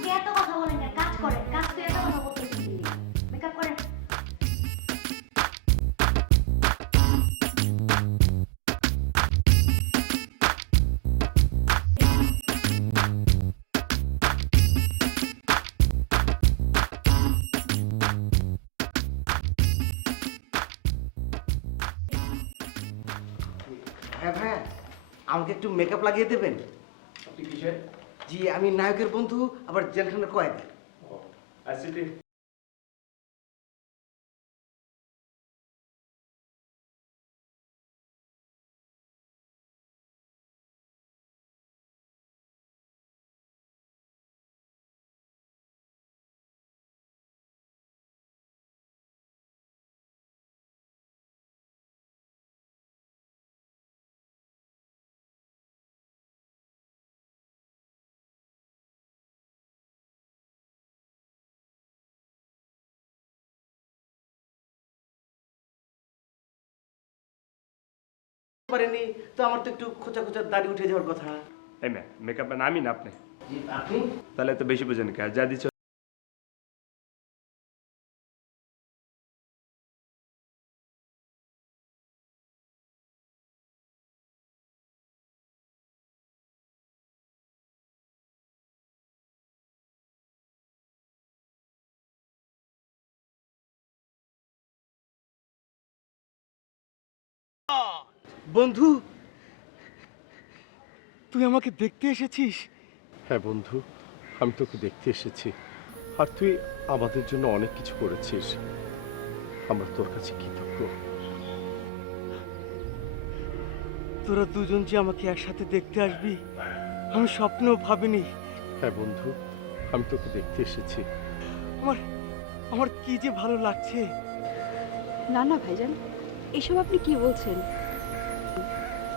আপনি এত কথা বলেন না, কাজ করেন। কাজ তো এত কথা বলতেছেন। মেকআপ করেন। হ্যাঁ ভাইয়া, আমাকে একটু মেকআপ লাগিয়ে দেবেন? আপনি কিসের? জি, আমি নায়কের বন্ধু, আবার জেলখানার কয়েদি। আসিতে পারেনি তো আমার তো একটু খোঁচা খোঁচা দাড়ি উঠে যাওয়ার কথা। এই মেকআপ ম্যান আমি না আপনি? জি, আপনি? তাহলে তো বেশি বুঝেন কে, যা দিচ্ছ। বন্ধু, তুই আমাকে দেখতে এসেছিস? হ্যাঁ বন্ধু, আমি তোকে দেখতে এসেছি। আর তুই আমাদের জন্য অনেক কিছু করেছিস, আমরা তোর কাছে কৃতজ্ঞ। তোরা দুজন যে আমাকে একসাথে দেখতে আসবি আমি স্বপ্নেও ভাবিনি। হ্যাঁ বন্ধু, আমি তোকে দেখতে এসেছি। আমার আমার কি যে ভালো লাগছে। না না ভাইজান, এসব আপনি কি বলছেন?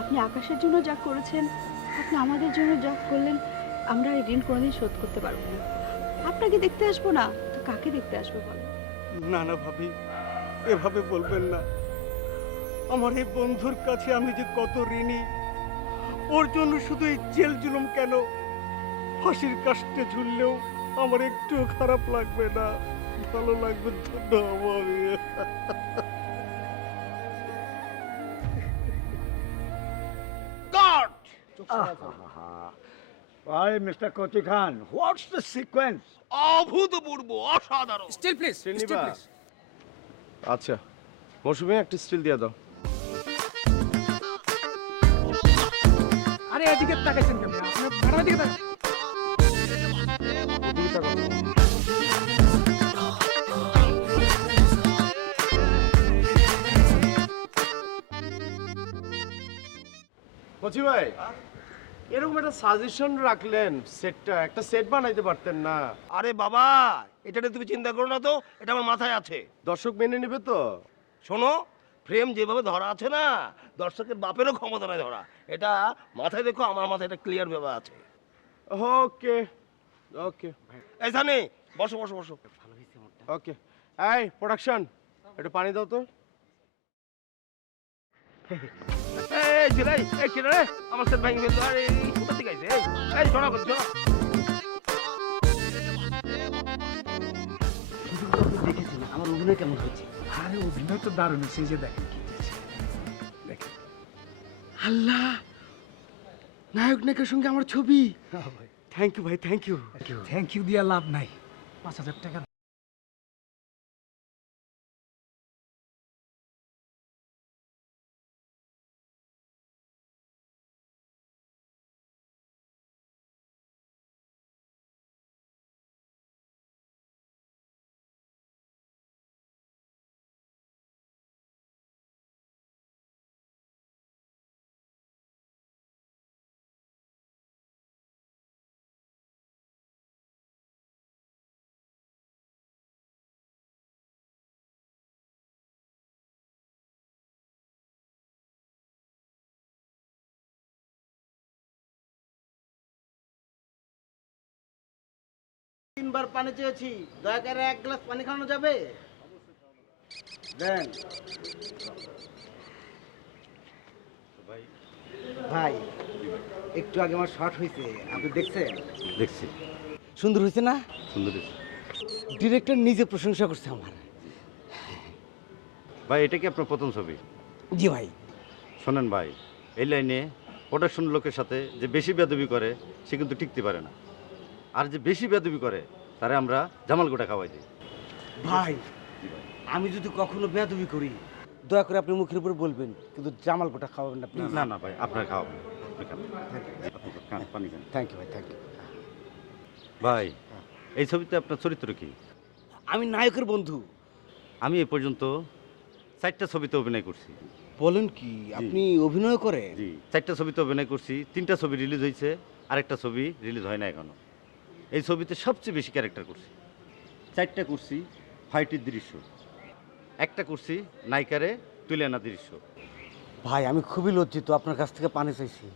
আপনি আকাশের জন্য যা করেছেন, আপনি আমাদের জন্য যা করলেন, আমরা এই ঋণ কোনোদিন শোধ করতে পারবো না। আপনাকে দেখতে আসবো না তো কাকে দেখতে আসবো বলেন? না না ভাবি, এভাবে বলবেন না। আমার এই বন্ধুর কাছে আমি যে কত ঋণী। ওর জন্য শুধু এই জেল জুলুম কেন, ফাঁসির কাস্টে ঝুললেও আমার একটু খারাপ লাগবে না, ভালো লাগবে তো আমি। Why, Mr. Koti Khan, what's the sequence? অভূতপূর্ব, অসাধারণ। স্টিল প্লিজ, স্টিল স্টিল নিবা? প্লিজ। আচ্ছা মৌসুমী, একটা স্টিল দিয়ে দাও। আরে এদিকে তাকাইছেন কেন? আপনার ম্যাডামের দিকে তাকান। ওদিকে তাকাও। কচি ভাই, এরকম একটা সাজেশন রাখলেন, সেটটা একটা সেট বানাইতে পারতেন না? আরে বাবা, এটা নিয়ে তুমি চিন্তা করো না তো, এটা আমার মাথায় আছে। দর্শক মেনে নেবে তো? শোনো, ফ্রেম যেভাবে ধরা আছে না, দর্শকের বাপেরও ক্ষমতা নাই ধরা। এটা মাথায় দেখো, আমার মাথায় এটা ক্লিয়ার ব্যাপার আছে। ওকে ওকে এই সানি, বসো বসো বসো। ওকে। এই প্রোডাকশন, একটু পানি দাও তো। এই ছেলে, এই ছেলে রে, আমার সেট ভাঙি ফেললো। আরে এই কোথা থেকে আইছে? এই শোনা করছি, শোনা। দেখেছেন আমার অভিনয় কেমন হচ্ছে? আরে অভিনয় তো দারুণ হয়েছে, এই যে দেখেন কি হয়েছে। দেখেন। আল্লাহ, নায়ক নায়কের সঙ্গে আমার ছবি। থ্যাংক ইউ ভাই, থ্যাংক ইউ। থ্যাংক ইউ দিয়া লাভ নাই। 5,000 টাকা তিনবার পানি চেয়েছি, দয়া করে এক গ্লাস পানি খাওয়ানো যাবে? দেন ভাই, একটু আগে আমার শর্ট হয়েছে, আপনি দেখছেন? দেখছি। সুন্দর হয়েছে না? সুন্দর হয়েছে। ডিরেক্টর নিজে প্রশংসা করছে আমার। ভাই এটা কি আপনার প্রথম ছবি? জি ভাই। শোনেন ভাই, এই লাইনে প্রোডাকশন লোকের সাথে যে বেশি বেয়াদবি করে সে কিন্তু টিকতে পারে না, আর যে বেশি বেয়াদবি করে তারে আমরা জামাল গোটা খাওয়াই দিই। ভাই আমি যদি কখনো বেয়াদবি করি দয়া করে আপনি মুখের উপর বলবেন, কিন্তু জামাল গোটা খাওয়াবেন না প্লিজ। না না ভাই, আপনার খাওয়াবেন, আপনি খান। আপনি খান, পানি খান। থ্যাংক ইউ ভাই, থ্যাংক ইউ। ভাই এই ছবিতে আপনার চরিত্র কি? আমি নায়কের বন্ধু। আমি এ পর্যন্ত 4টা ছবিতে অভিনয় করছি। বলেন কি আপনি অভিনয় করে? জি, 4টা ছবিতে অভিনয় করছি, 3টা ছবি রিলিজ হয়েছে, আরেকটা ছবি রিলিজ হয় না এখনো। এই ছবিতে সবচেয়ে বেশি ক্যারেক্টার করছি। 4টা করছি ফাইটের দৃশ্য, একটা করছি নায়িকারে তুলে আনা দৃশ্য। ভাই আমি খুবই লজ্জিত, আপনার কাছ থেকে পানি চাইছি।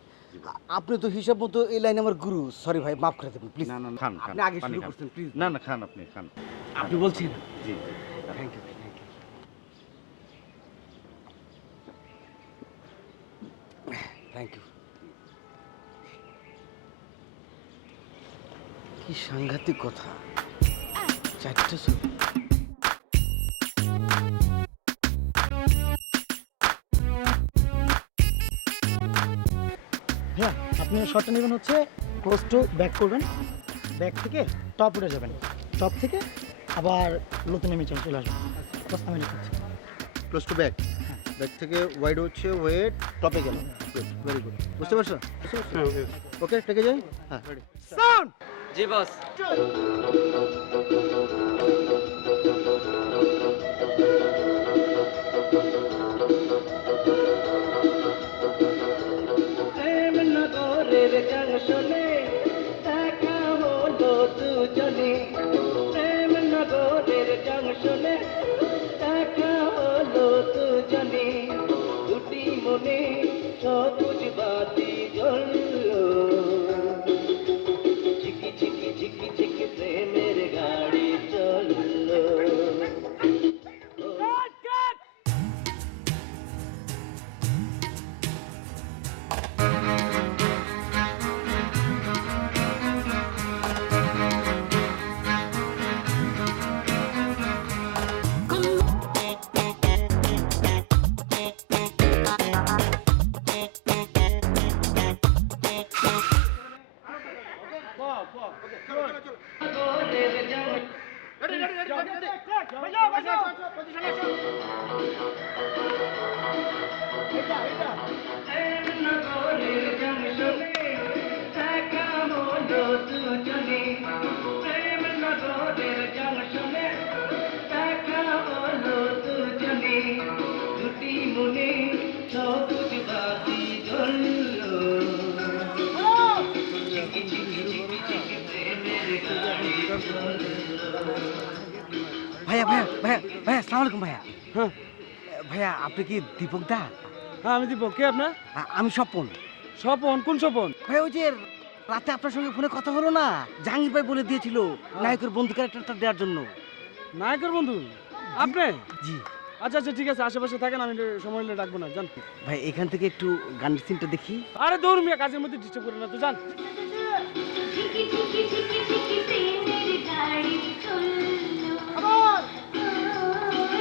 আপনি তো হিসাব মতো এই লাইনে আমার গুরু। সরি ভাই, মাফ করে দেবেন প্লিজ। না না খান খান, আপনি আগে পানি শুরু খান। করছেন প্লিজ। না না খান, আপনি খান। আপনি বলছেন? জি জি, thank you, thank you, thank you. কি সাংঘাতিক কথা, 4টা ছবি। হ্যাঁ, আপনি শটটা নেবেন হচ্ছে ক্লোজ টু ব্যাক করবেন, ব্যাক থেকে টপ উঠে যাবেন, টপ থেকে আবার লোতে নেমে চলে আসবেন। বস আমি লিখছি। ক্লোজ টু ব্যাক, ব্যাক থেকে ওয়াইড হচ্ছে ওয়েট টপে গেল। ভেরি গুড, বুঝতে পারছো? ওকে, টেকে যাই। হ্যাঁ রেডি। সাউন্ড। জি বস। ভাইয়া ভাইয়া ভাইয়া ভাইয়া, আসসালামু আলাইকুম ভাইয়া। হ্যাঁ ভাইয়া, আপনি কি দীপক দা? হ্যাঁ আমি দীপক। কে আপনার? আমি স্বপন। স্বপন? কোন স্বপন? ভাই ওই যে রাতে আপনার সঙ্গে ফোনে কথা হলো না, জাহাঙ্গীর ভাই বলে দিয়েছিল নায়কের বন্ধু ক্যারেক্টারটা দেওয়ার জন্য। নায়কের বন্ধু আপনি? জি। আচ্ছা আচ্ছা ঠিক আছে, আশেপাশে থাকেন, আমি সময় হলে ডাকবো না, জান। ভাই এখান থেকে একটু গানের সিনটা দেখি। আরে দৌড় মিয়া, কাজের মধ্যে ডিস্টার্ব করে না তো, জান। ঝিকি ঝিকি ঝিকি ঝিকি প্রেমের গাড়ি চললো।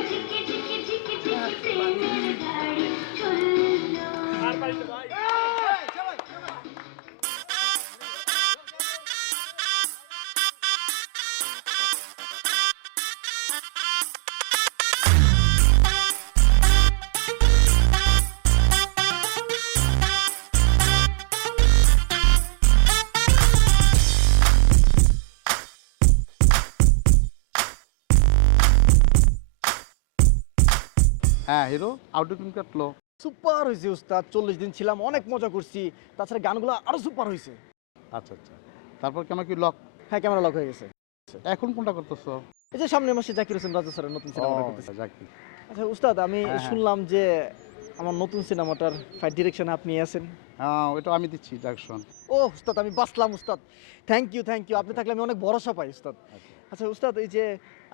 ঝিকি ঝিকি ঝিকি ঝিকি প্রেমের গাড়ি চললো। আর পাইছে ভাই। হ্যাঁ হিরো, আউটডোর ফিল্ম কাটলো। সুপার হয়েছে উস্তাদ, 40 দিন ছিলাম, অনেক মজা করছি। তাছাড়া গানগুলো আরো সুপার হয়েছে। আচ্ছা আচ্ছা, তারপর ক্যামেরা কি লক? হ্যাঁ, ক্যামেরা লক হয়ে গেছে। এখন কোনটা করতেছো? এই যে সামনের মাসে জাকির হোসেন রাজা স্যারের নতুন সিনেমাটা করতেছি। জাকি। আচ্ছা উস্তাদ, আমি হ্যাঁ, হ্যাঁ। শুনলাম যে আমার নতুন সিনেমাটার ফাইট ডিরেকশনে আপনি আছেন। হ্যাঁ ওটা আমি দিচ্ছি, ডাইরেকশন। ও উস্তাদ, আমি বাসলাম উস্তাদ। Thank you, thank you. আপনি থাকলে আমি অনেক ভরসা পাই উস্তাদ। আচ্ছা উস্তাদ, এই যে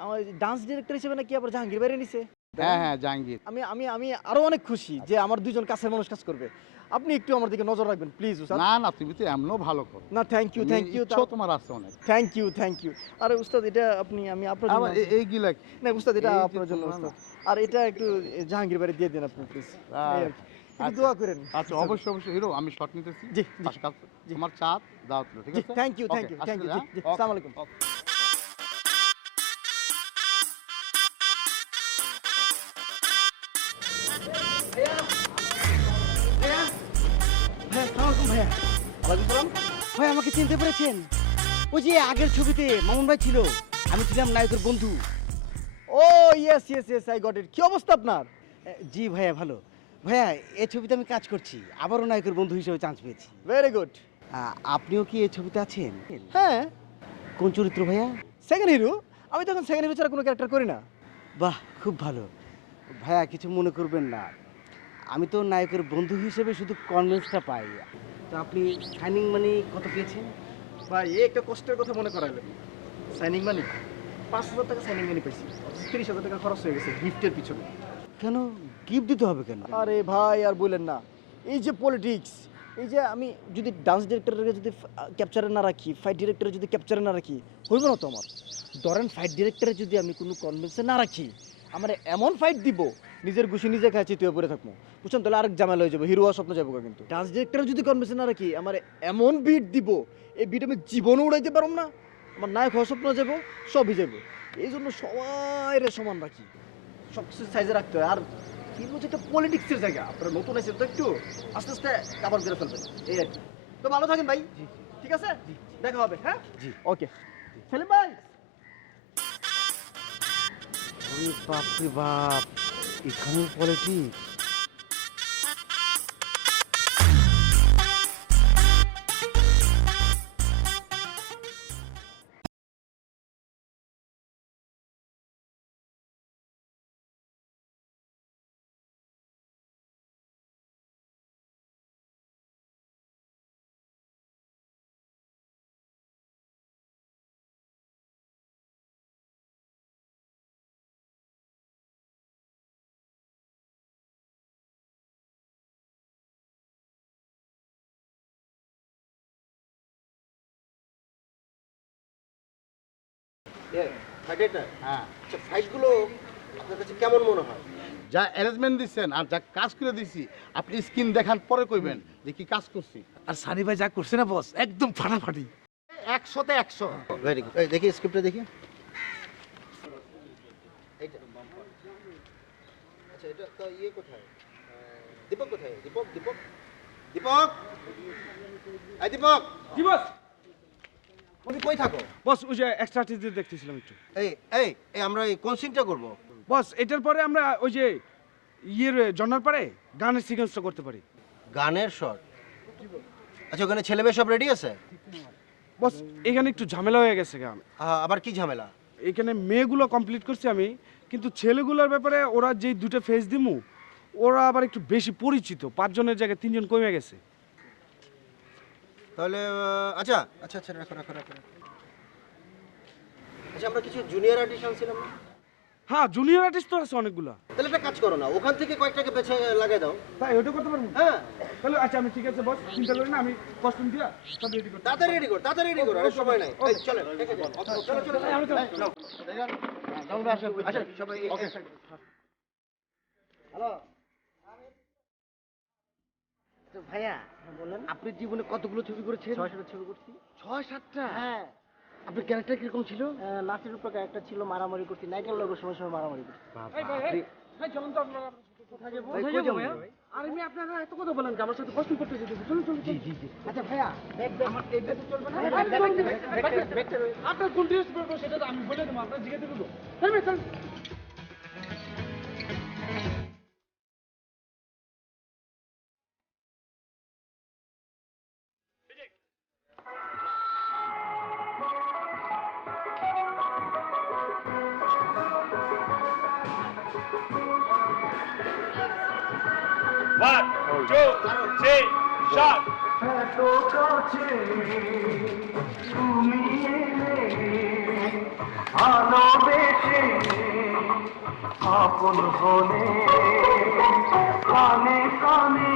আমার ডান্স ডিরেক্টর হিসেবে নাকি আবার জাহাঙ্গীর বাইরে নিছে। হ্যাঁ হ্যাঁ জাহাঙ্গীর। আমি আমি আমি আরো অনেক খুশি যে আমার দুইজন কাছের মানুষ কাজ করবে। আপনি একটু আমার দিকে নজর রাখবেন প্লিজ উস্তাদ। না না, তুমি তো এমনও ভালো করো। না থ্যাংক ইউ ইচ্ছেও তোমার আছে অনেক। Thank you. আরে উস্তাদ এটা আমি আপনার জন্য আবার এইগুলা না উস্তাদ এটা এই যে আপনার জন্য তোমরা উস্তাদ। আর এটা একটু জাহাঙ্গীর বাড়ি দিয়ে দেন আপনি প্লিজ। একটু দোয়া করেন। আচ্ছা অবশ্যই হিরো, আমি শট নিতেছি। জি, আজকাল তোমার চাঁদ দাওয়াত রইলো, ঠিক জি আছে? থ্যাংক ইউ Okay, জি আসলে, হ্যাঁ? আসসালামু আলাইকুম। ভাইয়া ভাই আমাকে চিনতে পেরেছেন? ওই যে আগের ছবিতে মামুন ভাই ছিল, আমি ছিলাম নায়কের বন্ধু। ও ইয়েস আই গট ইট। কি অবস্থা আপনার? জি ভাইয়া ভালো। ভাইয়া এই ছবিতে আমি কাজ করছি, আবারও নায়কের বন্ধু হিসেবে চান্স পেয়েছি। Very good. আপনিও কি এই ছবিতে আছেন? হ্যাঁ, কোন চরিত্র ভাইয়া? Second hero. আমি তখন সেকেন্ড হিরো ছাড়া কোনো ক্যারেক্টার করি না। বাহ খুব ভালো। ভাইয়া কিছু মনে করবেন না, আমি তো নায়কের বন্ধু হিসেবে শুধু কনভেন্সটা পাই। তো আপনি সাইনিং মানি কত পেয়েছেন? ভাই এই একটা কষ্টের কথা মনে করালেন। সাইনিং মানি 5,000 টাকা সাইনিং মানি পাইছি, 30,000 টাকা খরচ হয়ে গেছে গিফটের পিছনে। কেন গিফট দিতে হবে কেন? আরে ভাই আর বললেন না, এই যে পলিটিক্স, এই যে আমি যদি ডান্স ডিরেক্টরকে যদি ক্যাপচারে না রাখি, ফাইট ডিরেক্টরে যদি ক্যাপচারে না রাখি, হইব না তো আমার। ধরেন ফাইট ডিরেক্টরে যদি আমি কোনো কনভেন্সে না রাখি, আমার এমন ফাইট দিব নিজের ঘুষি নিজে খাইছি তুই পরে থাকবো, বুঝছেন? তাহলে আরেক ঝামেলা হয়ে যাবে, হিরো হওয়ার স্বপ্ন যাবো। কিন্তু ডান্স ডিরেক্টরে যদি কনভেন্সে না রাখি, আমার এমন বিট দিব, এই বিট আমি জীবনও উড়াইতে পারব না, আমার নায়ক হওয়ার স্বপ্ন যাবো, সবই যাবো। এই জন্য সবাই সমান রাখি, সব কিছু সাইজে রাখতে হয়। আর হিরো যেটা পলিটিক্সের জায়গা, আপনারা নতুন আছেন তো একটু আস্তে আস্তে কাভার করে ফেলবেন, এই আর কি। তো ভালো থাকেন ভাই, ঠিক আছে? দেখা হবে, হ্যাঁ জি ওকে। সেলিম ভাই, বাপরে বাপ, এখানে পলিটিক্স। হ্যাঁ, আচ্ছা ফাইটগুলো আপনার কাছে কেমন মনে হয়? যা অ্যারেঞ্জমেন্ট দিচ্ছেন আর যা কাজ করে দিছি, আপনি স্ক্রিন দেখার পরে কইবেন যে কি কাজ করছি। আর সানি ভাই যা করছে না বস, একদম ফাটাফাটি। 100তে 100। Very good. এই দেখি স্ক্রিপ্টটা দেখি। এইটা আচ্ছা, এটা তো ইয়ে কোথায়? দীপক কোথায়? দীপক এই দীপক, কি বস? তুমি কই থাকো? বস ওই যে এক্সট্রা টিজি দেখতেছিলাম একটু। এই এই এই আমরা এই কোন সিনটা করব? বস এটার পরে আমরা ওই যে ইয়ের জন্নার পারে গানের সিকোয়েন্সটা করতে পারি। গানের শট? আচ্ছা, ওখানে ছেলে মেয়ে সব রেডি আছে? বস এখানে একটু ঝামেলা হয়ে গেছে গান। আবার কি ঝামেলা? এখানে মেয়েগুলো কমপ্লিট করছি আমি, কিন্তু ছেলেগুলোর ব্যাপারে ওরা যেই দুটো ফেস দিমু, ওরা আবার একটু বেশি পরিচিত, 5 জনের জায়গায় 3 জন কমে গেছে। তাহলে আচ্ছা, রাখো। আচ্ছা, আমরা কিছু জুনিয়র আর্টিস্ট আনছিলাম না? হ্যাঁ জুনিয়র আর্টিস্ট তো আছে অনেকগুলো। তাহলে একটা কাজ করো না, ওখান থেকে কয়েকটাকে বেছে লাগিয়ে দাও। তাই ওটা করতে পারবো? হ্যাঁ, তাহলে আচ্ছা আমি ঠিক আছে বস, চিন্তা করি না, আমি কস্টিউম দিয়া সব রেডি করতে। তাড়াতাড়ি রেডি করো, আর সময় নাই। এই চলো, ঠিক আছে, চলো। আচ্ছা সবাই ওকে। হ্যালো ভাইয়া বলেন, আপনি জীবনে কতগুলো ছবি করেছেন? 6-7টা ছবি করছি। 6-7টা? হ্যাঁ। আপনার ক্যারেক্টার কিরকম ছিল? নাসির উপর একটা ছিল, মারামারি করছি, নায়িকার লোকের সময় মারামারি করছি। ভাই চলুন তো আপনারা। কোথায় যাবো ভাইয়া? আরে আমি আপনারা এত কথা বলেন যে আমার সাথে কস্টিউম করতে যেতে। চলুন জি। আচ্ছা ভাইয়া, আমার এই ব্যাগ চলবে না? আপনার কোন ড্রেস পরবো সেটা তো আমি বলে দেবো, আপনার জিজ্ঞাসা দেবো। চলুন। One, two, three, shot. আপন হলে কানে কানে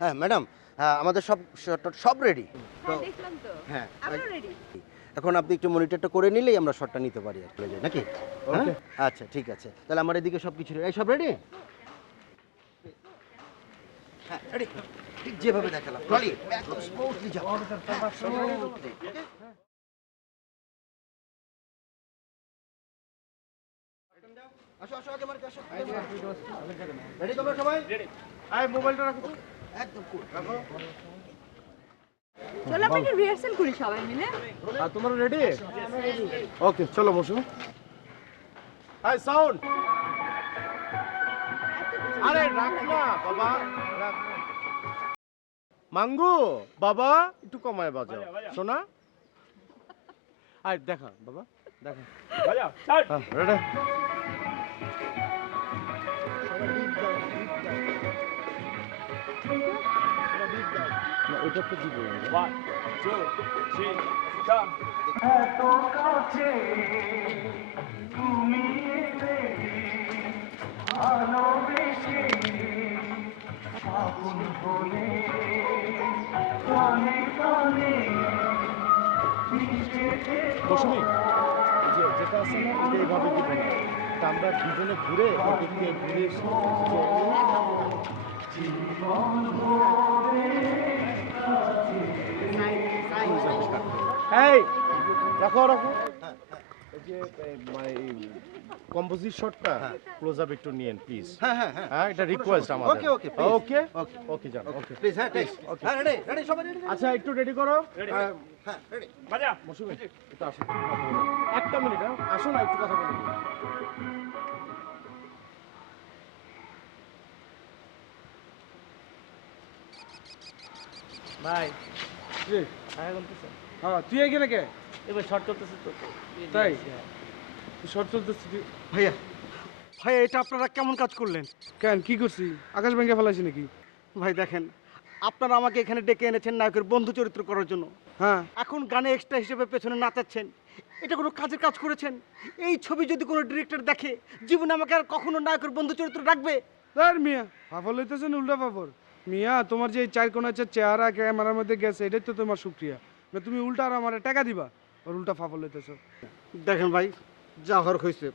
হ্যাঁ ম্যাডাম, হ্যাঁ আমাদের সব রেডি। দেখলাম তো হ্যাঁ আমরা রেডি। এখন আপনি একটু মনিটরটা করে নিলেই আমরা শটটা নিতে পারি আর কি, নাকি? ওকে। আচ্ছা ঠিক আছে, তাহলে আমার এদিকে সব কিছু এই সব রেডি। হ্যাঁ রেডি, ঠিক যেভাবে দেখালাম ট্রলি একদম স্মুথলি যাও। আসো আসো আগে মার্কে আসো। রেডি তোমরা সবাই? রেডি। আয় মোবাইলটা রাখো তো। একদম কুল রাখো। চলো আমরা একটু রিহার্সাল করি সবাই মিলে। আর তোমরা রেডি? ওকে চলো বসো। আয় সাউন্ড। আরে রাখ না বাবা, রাখ। মাঙ্গু বাবা একটু কমায় বাজাও শোনা। আয় দেখা বাবা, দেখা বাজাও স্টার্ট। রেডি? না এটা তো দিব। 1 2 3 4 এত কাছে তুমি এলে ভালোবেসে আপন হয়ে কানে কানে মৌসুমি, যে যেটা আছে না এটা এইভাবে দিব না, তা আমরা দুজনে ঘুরে এদিকে ঘুরে এসে এই রাখো রাখো। এই যে মানে কম্পোজিট শটটা ক্লোজ আপ একটু নিয়েন প্লিজ। হ্যাঁ হ্যাঁ হ্যাঁ হ্যাঁ এটা রিকোয়েস্ট আমাদের। ওকে ওকে ওকে ওকে ওকে জান ওকে প্লিজ। হ্যাঁ ঠিক। হ্যাঁ রেডি রেডি সবাই রেডি। আচ্ছা একটু রেডি করো। হ্যাঁ রেডি। বাজা মৌসুমি একটু আসো, একটা মিনিট আসো না, একটু কথা বলি। ভাই জি হ্যাঁ তুই এখানে কে? এবার শর্ট চলতেছে তো। তাই শর্ট চলতেছে তুই? ভাইয়া ভাইয়া এটা আপনারা কেমন কাজ করলেন? কেন কি করছি? আকাশ ভেঙে ফেলাইছি নাকি? ভাই দেখেন, আপনারা আমাকে এখানে ডেকে এনেছেন নায়কের বন্ধু চরিত্র করার জন্য। হ্যাঁ এখন গানে এক্সট্রা হিসেবে পেছনে নাচাচ্ছেন, এটা কোনো কাজের কাজ করেছেন? এই ছবি যদি কোনো ডিরেক্টর দেখে, জীবনে আমাকে আর কখনো নায়কের বন্ধু চরিত্র রাখবে? আর মিয়া ফাফর লইতেছেন উল্টা ফাফর। মিয়া তোমার যে এই চার কোনাচের চেহারা ক্যামেরার মধ্যে গেছে এটাই তো তোমার শুক্রিয়া। না তুমি উল্টা আর আমার টাকা দিবা আর উল্টা ফাফর লইতেছো। দেখেন ভাই, যা হওয়ার হয়েছে।